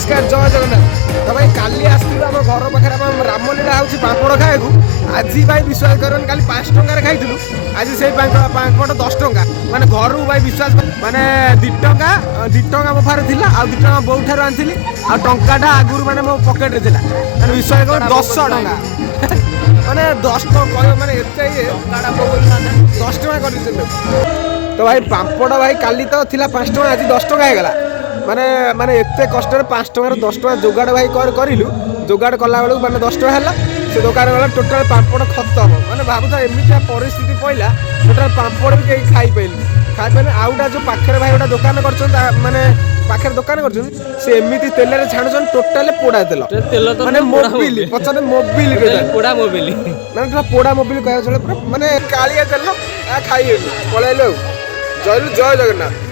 नमस्कार जय जगन्नाथ। तो भाई काली आसलु आम घर पाखे रामलीला हूँ पापड़ खाया आज भाई विश्वास कर काली 5 टकर खाई आज से पापड़ 10 टका माने घर भाई विश्वास माने 2 टका मो पाखे थी आ 2 टका बो ठार आनी आ टाटा आगुरी माने मो पकेट रे थिला माने विश्वास कर 10 टका माने 10 टका माने एते 10 टका कर तो भाई पापड़ भाई काली तो थिला 5 टका आज 10 टका हेगला माने माने एते कष्ट 5 टका 10 टका जोगाड़ भाई करिलु जोगाड़ कला बेलू माने 10 टका है से दुकान वाला टोटाल पापड़ खत्म माने भावुता एमितिया परिस्थिति पइला टोटाल पापड़ भी कहीं खाई पाइले आउटा जो पाखे भाई गोटा दुकान कर माने पाखे दुकान कर से एमती तेल छाणुन टोटाल पोड़ा तेल माने मोबिल पचारे मोबिल पोड़ा मोबिल माने पोड़ा मोबिल कह चले माने कालिया तेल खाई पलैल जय जगन्नाथ।